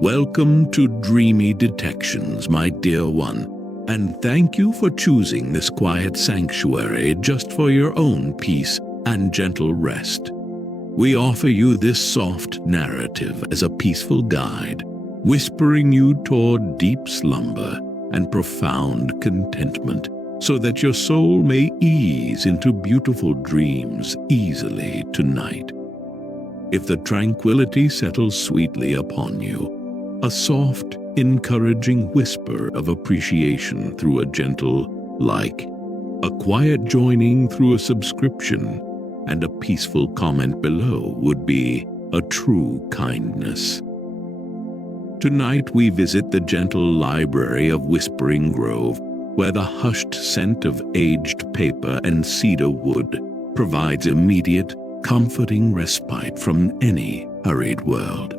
Welcome to Dreamy Detections, my dear one, and thank you for choosing this quiet sanctuary just for your own peace and gentle rest. We offer you this soft narrative as a peaceful guide, whispering you toward deep slumber and profound contentment, so that your soul may ease into beautiful dreams easily tonight. If the tranquility settles sweetly upon you, a soft, encouraging whisper of appreciation through a gentle like, a quiet joining through a subscription, and a peaceful comment below would be a true kindness. Tonight we visit the gentle library of Whispering Grove, where the hushed scent of aged paper and cedar wood provides immediate, comforting respite from any hurried world.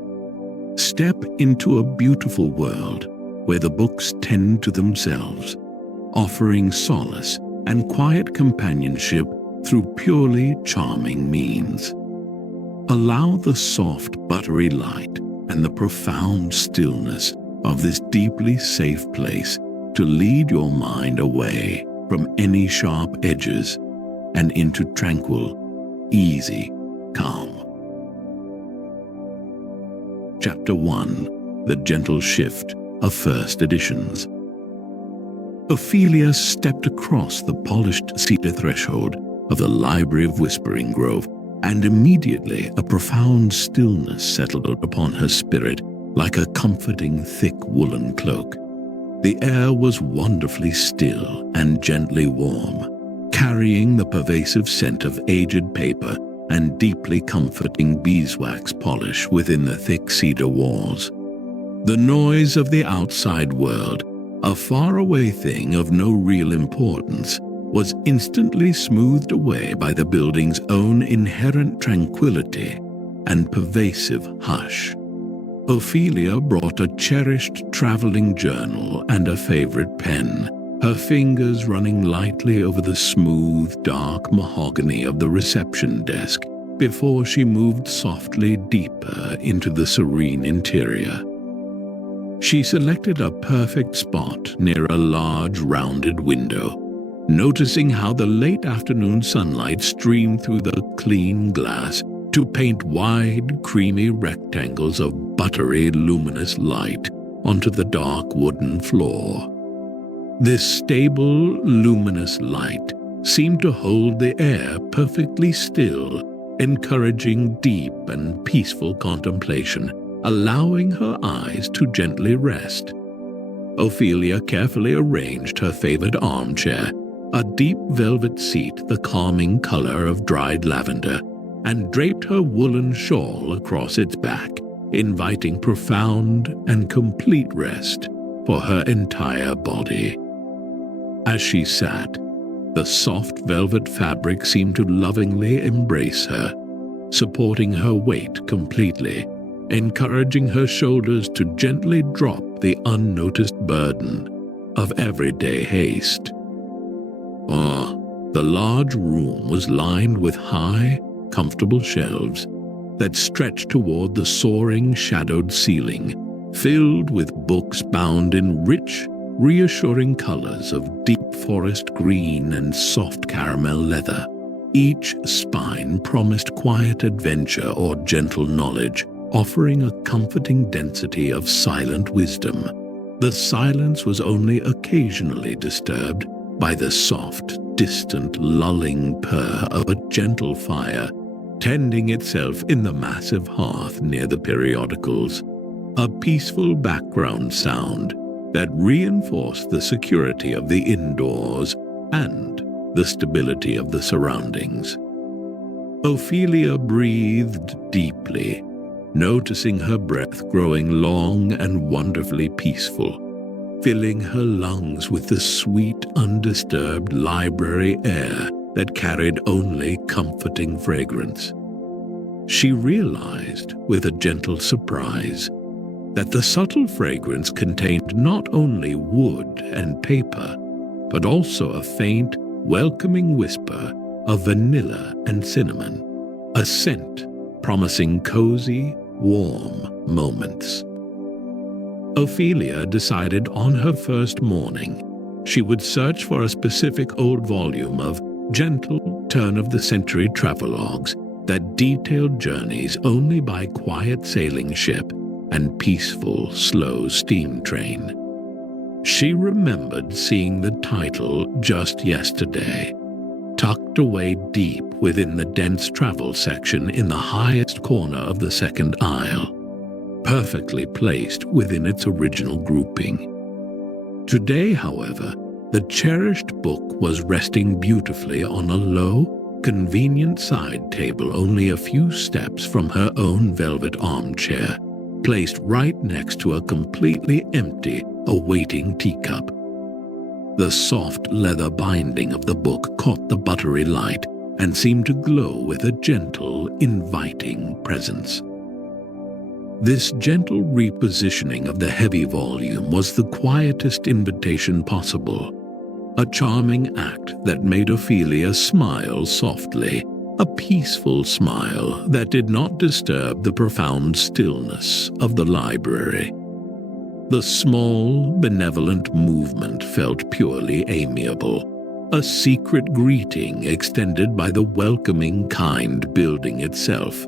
Step into a beautiful world where the books tend to themselves, offering solace and quiet companionship through purely charming means. Allow the soft, buttery light and the profound stillness of this deeply safe place to lead your mind away from any sharp edges and into tranquil, easy calm. Chapter 1. The Gentle Shift of First Editions. Ophelia stepped across the polished cedar threshold of the Library of Whispering Grove, and immediately a profound stillness settled upon her spirit like a comforting thick woolen cloak. The air was wonderfully still and gently warm, carrying the pervasive scent of aged paper and deeply comforting beeswax polish within the thick cedar walls. The noise of the outside world, a faraway thing of no real importance, was instantly smoothed away by the building's own inherent tranquility and pervasive hush. Ophelia brought a cherished traveling journal and a favorite pen, her fingers running lightly over the smooth, dark mahogany of the reception desk before she moved softly deeper into the serene interior. She selected a perfect spot near a large, rounded window, noticing how the late afternoon sunlight streamed through the clean glass to paint wide, creamy rectangles of buttery, luminous light onto the dark wooden floor. This stable, luminous light seemed to hold the air perfectly still, encouraging deep and peaceful contemplation, allowing her eyes to gently rest. Ophelia carefully arranged her favorite armchair, a deep velvet seat the calming color of dried lavender, and draped her woolen shawl across its back, inviting profound and complete rest for her entire body. As she sat, the soft velvet fabric seemed to lovingly embrace her, supporting her weight completely, encouraging her shoulders to gently drop the unnoticed burden of everyday haste. The large room was lined with high, comfortable shelves that stretched toward the soaring, shadowed ceiling, filled with books bound in rich, reassuring colors of deep forest green and soft caramel leather. Each spine promised quiet adventure or gentle knowledge, offering a comforting density of silent wisdom. The silence was only occasionally disturbed by the soft, distant, lulling purr of a gentle fire tending itself in the massive hearth near the periodicals, a peaceful background sound that reinforced the security of the indoors and the stability of the surroundings. Ophelia breathed deeply, noticing her breath growing long and wonderfully peaceful, filling her lungs with the sweet, undisturbed library air that carried only comforting fragrance. She realized, with a gentle surprise, that the subtle fragrance contained not only wood and paper, but also a faint, welcoming whisper of vanilla and cinnamon, a scent promising cozy, warm moments. Ophelia decided on her first morning she would search for a specific old volume of gentle turn-of-the-century travelogues that detailed journeys only by quiet sailing ship and peaceful, slow steam train. She remembered seeing the title just yesterday, tucked away deep within the dense travel section in the highest corner of the second aisle, perfectly placed within its original grouping. Today, however, the cherished book was resting beautifully on a low, convenient side table only a few steps from her own velvet armchair, placed right next to a completely empty, awaiting teacup. The soft leather binding of the book caught the buttery light and seemed to glow with a gentle, inviting presence. This gentle repositioning of the heavy volume was the quietest invitation possible, a charming act that made Ophelia smile softly, a peaceful smile that did not disturb the profound stillness of the library. The small, benevolent movement felt purely amiable, a secret greeting extended by the welcoming, kind building itself.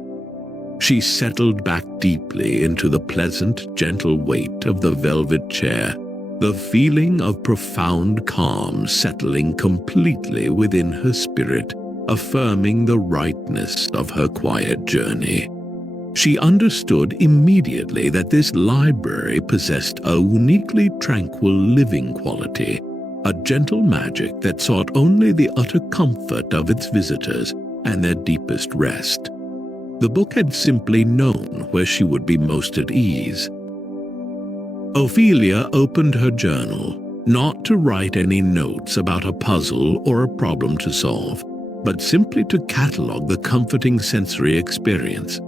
She settled back deeply into the pleasant, gentle weight of the velvet chair, the feeling of profound calm settling completely within her spirit, affirming the rightness of her quiet journey. She understood immediately that this library possessed a uniquely tranquil living quality, a gentle magic that sought only the utter comfort of its visitors and their deepest rest. The book had simply known where she would be most at ease. Ophelia opened her journal, not to write any notes about a puzzle or a problem to solve, but simply to catalogue the comforting sensory experience,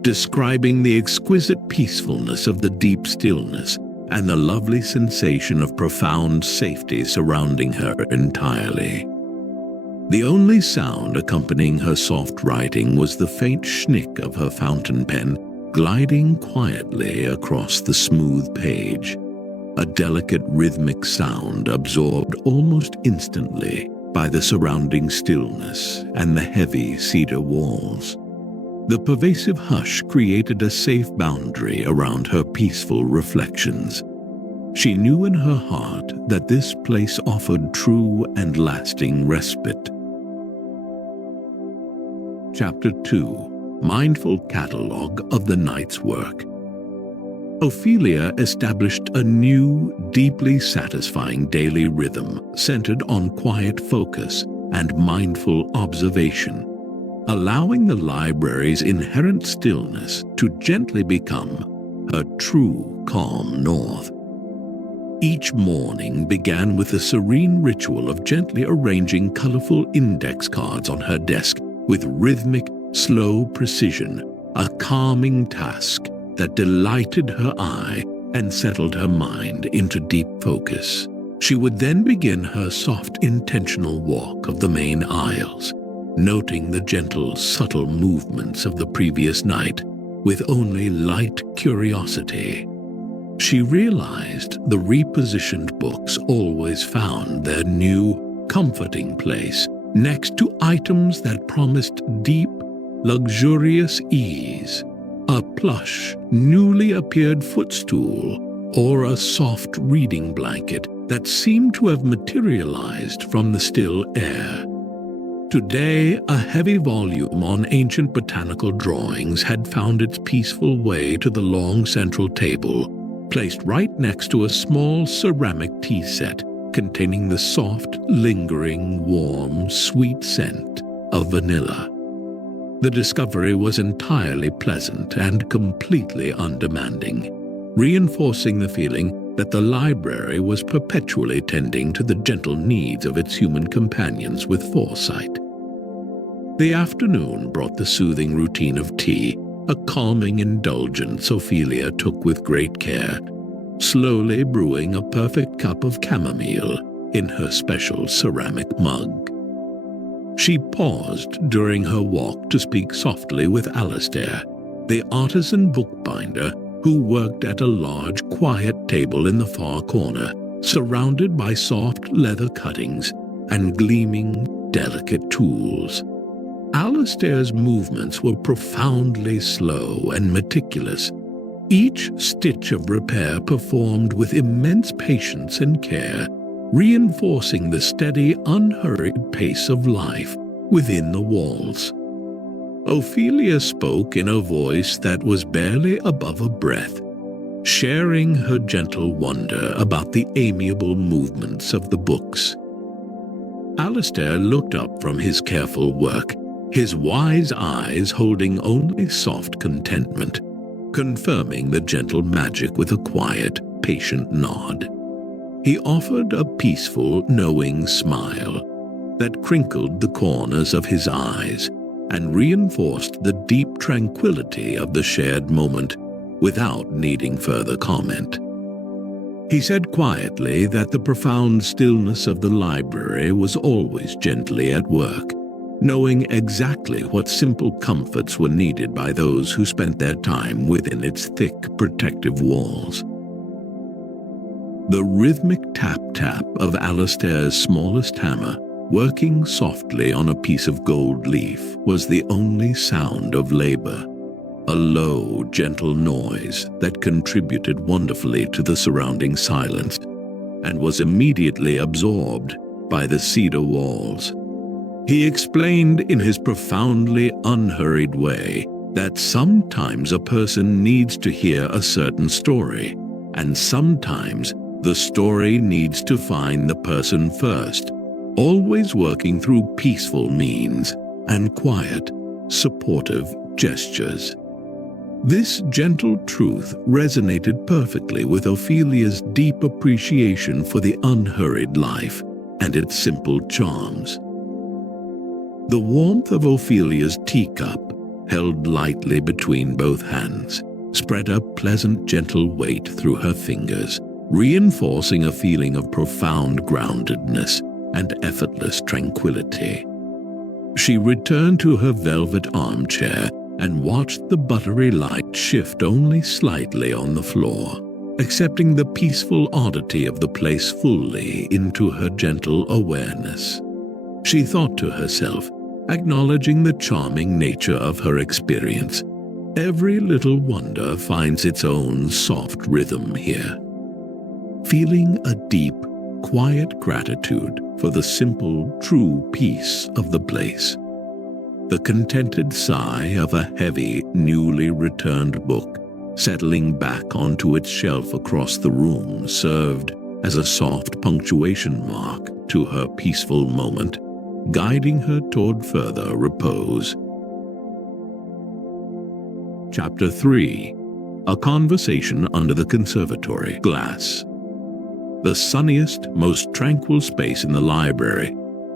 describing the exquisite peacefulness of the deep stillness and the lovely sensation of profound safety surrounding her entirely. The only sound accompanying her soft writing was the faint schnick of her fountain pen gliding quietly across the smooth page, a delicate rhythmic sound absorbed almost instantly by the surrounding stillness and the heavy cedar walls. The pervasive hush created a safe boundary around her peaceful reflections. She knew in her heart that this place offered true and lasting respite. Chapter 2: Mindful Catalogue of the Night's Work. Ophelia established a new, deeply satisfying daily rhythm centered on quiet focus and mindful observation, allowing the library's inherent stillness to gently become her true calm north. Each morning began with a serene ritual of gently arranging colorful index cards on her desk with rhythmic, slow precision, a calming task that delighted her eye and settled her mind into deep focus. She would then begin her soft, intentional walk of the main aisles, noting the gentle, subtle movements of the previous night with only light curiosity. She realized the repositioned books always found their new, comforting place next to items that promised deep, luxurious ease, a plush, newly appeared footstool, or a soft reading blanket that seemed to have materialized from the still air. Today, a heavy volume on ancient botanical drawings had found its peaceful way to the long central table, placed right next to a small ceramic tea set containing the soft, lingering, warm, sweet scent of vanilla. The discovery was entirely pleasant and completely undemanding, reinforcing the feeling that the library was perpetually tending to the gentle needs of its human companions with foresight. The afternoon brought the soothing routine of tea, a calming indulgence Ophelia took with great care, slowly brewing a perfect cup of chamomile in her special ceramic mug. She paused during her walk to speak softly with Alastair, the artisan bookbinder who worked at a large, quiet table in the far corner, surrounded by soft leather cuttings and gleaming, delicate tools. Alastair's movements were profoundly slow and meticulous, each stitch of repair performed with immense patience and care, reinforcing the steady, unhurried pace of life within the walls. Ophelia spoke in a voice that was barely above a breath, sharing her gentle wonder about the amiable movements of the books. Alastair looked up from his careful work, his wise eyes holding only soft contentment, confirming the gentle magic with a quiet, patient nod. He offered a peaceful, knowing smile that crinkled the corners of his eyes and reinforced the deep tranquility of the shared moment without needing further comment. He said quietly that the profound stillness of the library was always gently at work, knowing exactly what simple comforts were needed by those who spent their time within its thick, protective walls. The rhythmic tap-tap of Alastair's smallest hammer, working softly on a piece of gold leaf, was the only sound of labor, a low, gentle noise that contributed wonderfully to the surrounding silence and was immediately absorbed by the cedar walls. He explained in his profoundly unhurried way that sometimes a person needs to hear a certain story, and sometimes the story needs to find the person first, always working through peaceful means and quiet, supportive gestures. This gentle truth resonated perfectly with Ophelia's deep appreciation for the unhurried life and its simple charms. The warmth of Ophelia's teacup, held lightly between both hands, spread a pleasant, gentle weight through her fingers, reinforcing a feeling of profound groundedness and effortless tranquility. She returned to her velvet armchair and watched the buttery light shift only slightly on the floor, accepting the peaceful oddity of the place fully into her gentle awareness. She thought to herself, acknowledging the charming nature of her experience, every little wonder finds its own soft rhythm here. Feeling a deep, quiet gratitude for the simple, true peace of the place. The contented sigh of a heavy, newly returned book settling back onto its shelf across the room served as a soft punctuation mark to her peaceful moment, guiding her toward further repose. Chapter 3. A Conversation Under the Conservatory Glass. The sunniest, most tranquil space in the library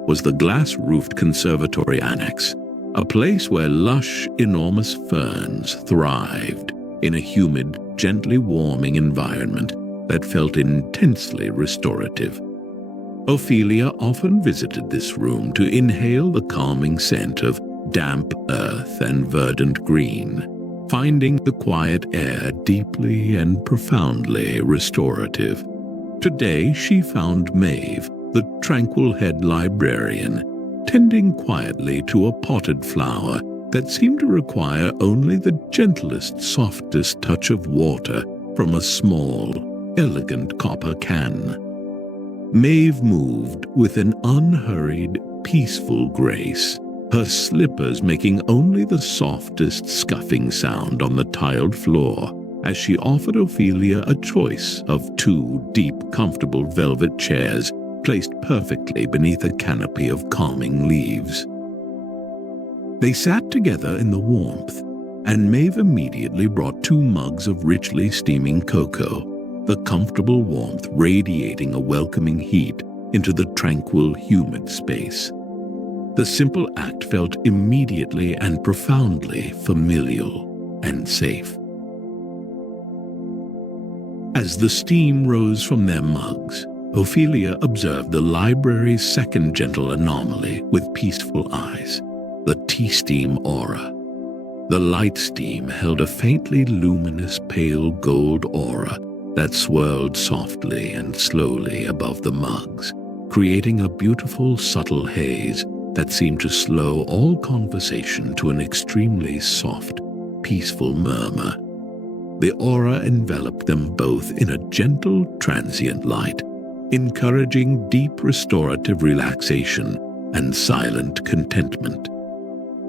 was the glass-roofed conservatory annex, a place where lush, enormous ferns thrived in a humid, gently warming environment that felt intensely restorative. Ophelia often visited this room to inhale the calming scent of damp earth and verdant green, finding the quiet air deeply and profoundly restorative. Today she found Maeve, the tranquil head librarian, tending quietly to a potted flower that seemed to require only the gentlest, softest touch of water from a small, elegant copper can. Maeve moved with an unhurried, peaceful grace, her slippers making only the softest scuffing sound on the tiled floor as she offered Ophelia a choice of 2 deep, comfortable velvet chairs placed perfectly beneath a canopy of calming leaves. They sat together in the warmth, and Maeve immediately brought 2 mugs of richly steaming cocoa, the comfortable warmth radiating a welcoming heat into the tranquil, humid space. The simple act felt immediately and profoundly familial and safe. As the steam rose from their mugs, Ophelia observed the library's second gentle anomaly with peaceful eyes, the tea steam aura. The light steam held a faintly luminous pale gold aura that swirled softly and slowly above the mugs, creating a beautiful subtle haze that seemed to slow all conversation to an extremely soft, peaceful murmur. The aura enveloped them both in a gentle, transient light, encouraging deep restorative relaxation and silent contentment.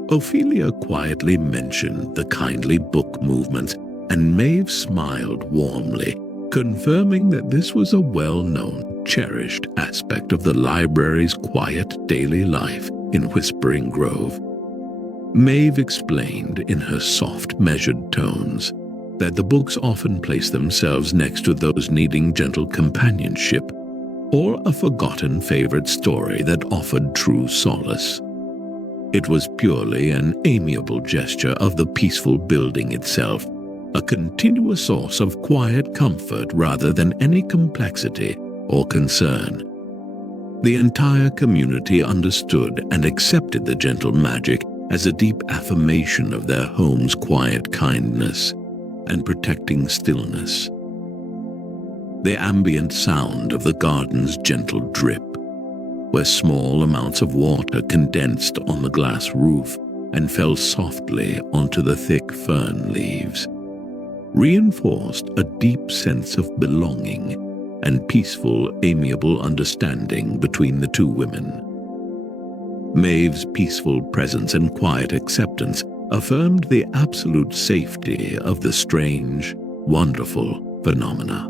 Ophelia quietly mentioned the kindly book movements, and Maeve smiled warmly, confirming that this was a well-known, cherished aspect of the library's quiet daily life in Whispering Grove. Maeve explained in her soft, measured tones that the books often place themselves next to those needing gentle companionship or a forgotten favorite story that offered true solace. It was purely an amiable gesture of the peaceful building itself, a continuous source of quiet comfort rather than any complexity or concern. The entire community understood and accepted the gentle magic as a deep affirmation of their home's quiet kindness and protecting stillness. The ambient sound of the garden's gentle drip, where small amounts of water condensed on the glass roof and fell softly onto the thick fern leaves, reinforced a deep sense of belonging and peaceful, amiable understanding between the two women. Maeve's peaceful presence and quiet acceptance affirmed the absolute safety of the strange, wonderful phenomena.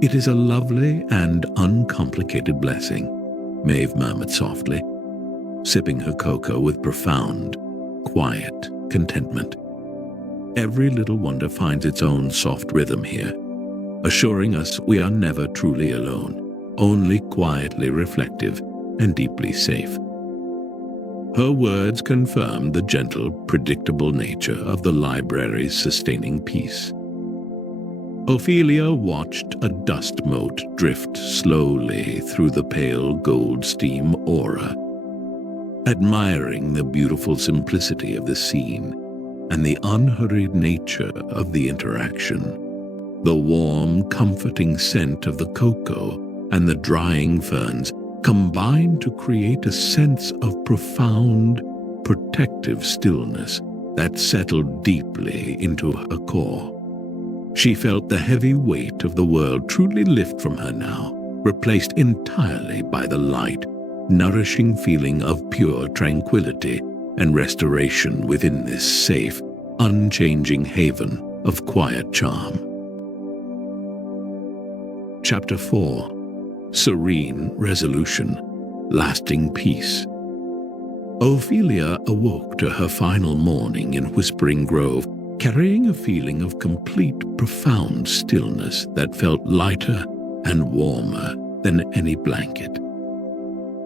"It is a lovely and uncomplicated blessing," Maeve murmured softly, sipping her cocoa with profound, quiet contentment. "Every little wonder finds its own soft rhythm here, assuring us we are never truly alone, only quietly reflective and deeply safe." Her words confirmed the gentle, predictable nature of the library's sustaining peace. Ophelia watched a dust mote drift slowly through the pale gold steam aura, admiring the beautiful simplicity of the scene and the unhurried nature of the interaction. The warm, comforting scent of the cocoa and the drying ferns combined to create a sense of profound, protective stillness that settled deeply into her core. She felt the heavy weight of the world truly lift from her now, replaced entirely by the light, nourishing feeling of pure tranquility and restoration within this safe, unchanging haven of quiet charm. Chapter 4. Serene Resolution, Lasting Peace. Ophelia awoke to her final morning in Whispering Grove, carrying a feeling of complete, profound stillness that felt lighter and warmer than any blanket.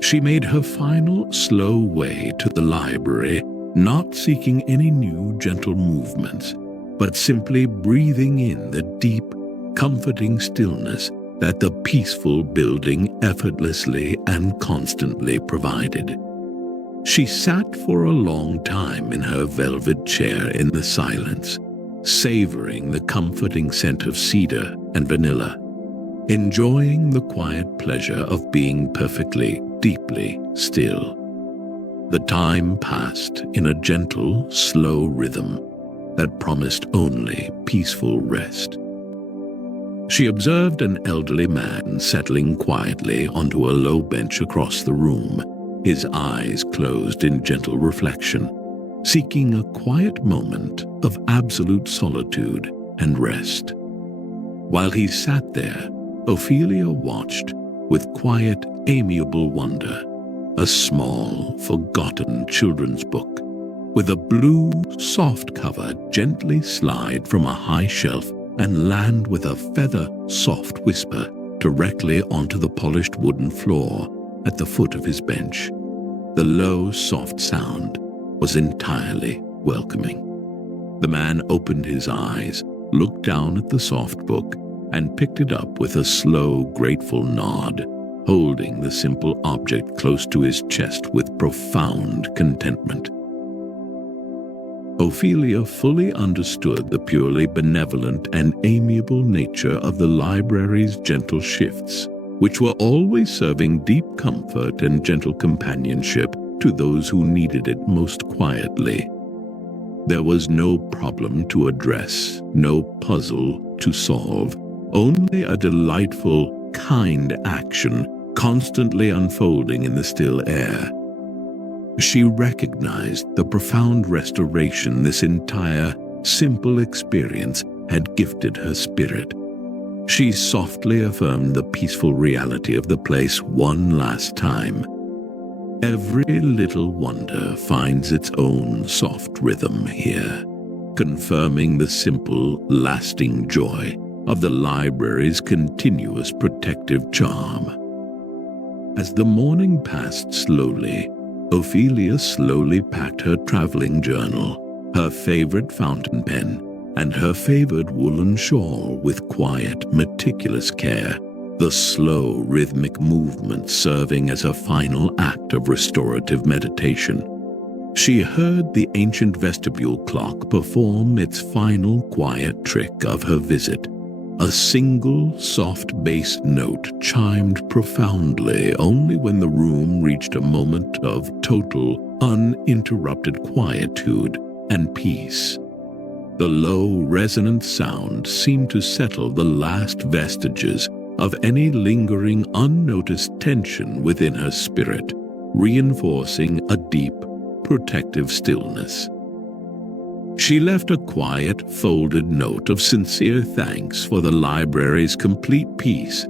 She made her final, slow way to the library, not seeking any new gentle movements, but simply breathing in the deep, comforting stillness that the peaceful building effortlessly and constantly provided. She sat for a long time in her velvet chair in the silence, savoring the comforting scent of cedar and vanilla, enjoying the quiet pleasure of being perfectly, deeply still. The time passed in a gentle, slow rhythm that promised only peaceful rest. She observed an elderly man settling quietly onto a low bench across the room, his eyes closed in gentle reflection, seeking a quiet moment of absolute solitude and rest. While he sat there, Ophelia watched with quiet, amiable wonder a small, forgotten children's book with a blue, soft cover gently slide from a high shelf and land with a feather-soft whisper directly onto the polished wooden floor at the foot of his bench. The low, soft sound was entirely welcoming. The man opened his eyes, looked down at the soft book, and picked it up with a slow, grateful nod, holding the simple object close to his chest with profound contentment. Ophelia fully understood the purely benevolent and amiable nature of the library's gentle shifts, which were always serving deep comfort and gentle companionship to those who needed it most quietly. There was no problem to address, no puzzle to solve, only a delightful, kind action constantly unfolding in the still air. She recognized the profound restoration this entire, simple experience had gifted her spirit. She softly affirmed the peaceful reality of the place one last time. Every little wonder finds its own soft rhythm here, confirming the simple, lasting joy of the library's continuous protective charm. As the morning passed slowly, Ophelia slowly packed her traveling journal, her favorite fountain pen, and her favored woolen shawl with quiet, meticulous care, the slow, rhythmic movement serving as a final act of restorative meditation. She heard the ancient vestibule clock perform its final quiet trick of her visit. A single, soft bass note chimed profoundly only when the room reached a moment of total, uninterrupted quietude and peace. The low, resonant sound seemed to settle the last vestiges of any lingering, unnoticed tension within her spirit, reinforcing a deep, protective stillness. She left a quiet, folded note of sincere thanks for the library's complete peace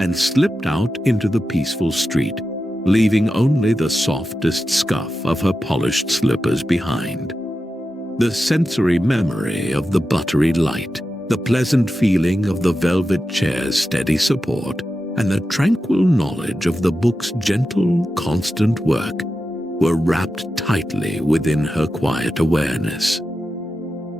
and slipped out into the peaceful street, leaving only the softest scuff of her polished slippers behind. The sensory memory of the buttery light, the pleasant feeling of the velvet chair's steady support, and the tranquil knowledge of the book's gentle, constant work were wrapped tightly within her quiet awareness.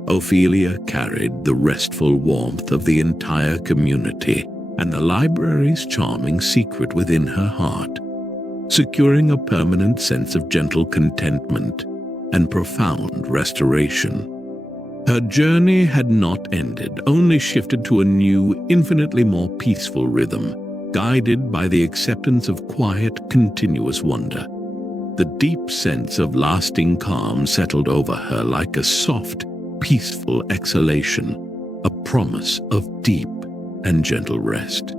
Ophelia carried the restful warmth of the entire community and the library's charming secret within her heart, securing a permanent sense of gentle contentment and profound restoration. Her journey had not ended, only shifted to a new, infinitely more peaceful rhythm, guided by the acceptance of quiet, continuous wonder. The deep sense of lasting calm settled over her like a soft, peaceful exhalation, a promise of deep and gentle rest.